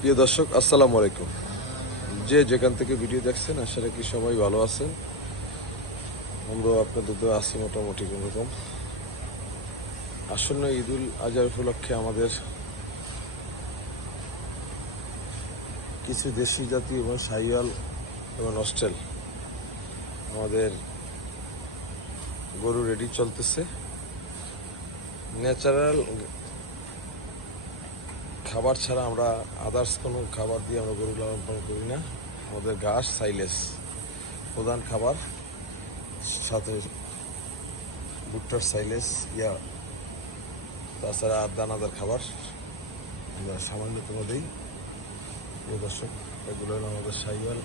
প্রিয় দর্শক, আসসালামু আলাইকুম। যে যেখান থেকে ভিডিও দেখছেন, আশা রাখি সবাই ভালো আছেন। আমরা আপনাদের তো আছি মোটামুটি কোনোরকম। আসন্ন ঈদুল আজহার উপলক্ষে আমাদের কিছু দেশি জাতি এবং শাহিওয়াল এবং অস্ট্রেল আমাদের গরু রেডি চলতেছে। ন্যাচারাল খাবার ছাড়া আমরা আদার্স কোনো খাবার দিয়ে আমরা গরু লালন পালন করি না। আমাদের ঘাস, সাইলেজ প্রধান খাবার, সাথে ভুট্টার সাইলেজ তাছাড়া দানাদার খাবার আমরা সামান্যতম দিই। প্রিয় দর্শক, এগুলো হলো আমাদের শাহিওয়াল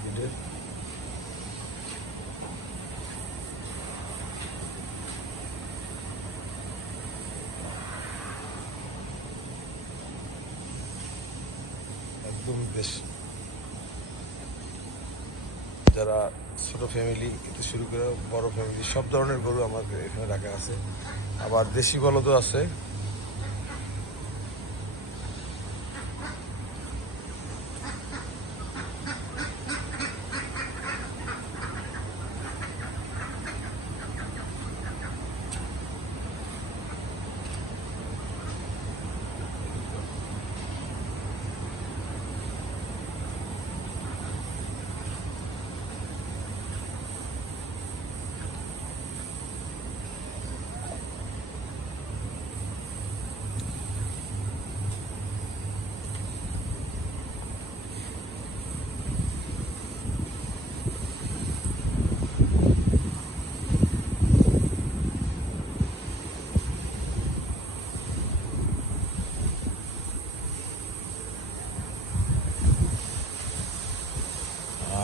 ব্রিডের। একদম দেশি। যারা ছোট ফ্যামিলি থেকে শুরু করে বড় ফ্যামিলি, সব ধরনের গরু আমাদের এখানে রাখা আছে। আবার দেশি বলদও আছে।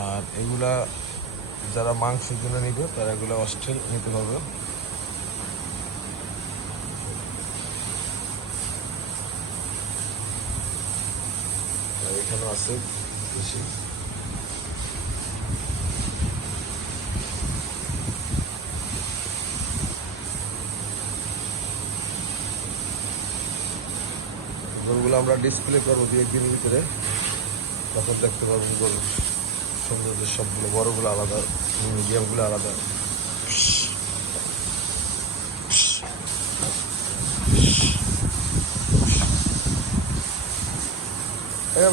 আর এগুলা যারা মাংসের জন্য নিবে তারা এগুলো অস্ট্রেল নিতে পারবে। আর এখানেও আছে বেশি। গরুগুলো আমরা ডিসপ্লে করবো 2-1 দিনের ভিতরে, তখন দেখতে পারবেন গরুর সৌন্দর্য। সবগুলো বড়গুলো আলাদা, মিডিয়ামগুলো আলাদা।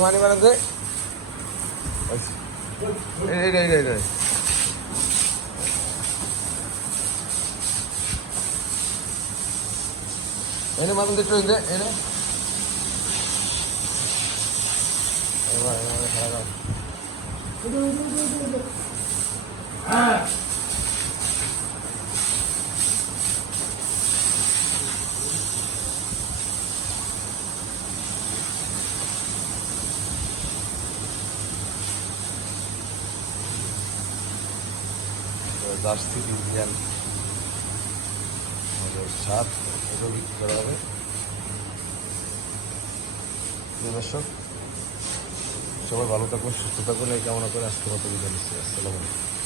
মানি বানাতে এনে মানুষ দেখতে এনে জার্সি ইন্ডিয়ান আমাদের সার, এটাও বিক্রি করা হবে। দর্শক, সবাই ভালো থাকুন, সুস্থ থাকুন, এই কামনা করে আজকের মতো বিদায় নিচ্ছি। আসসালামু আলাইকুম।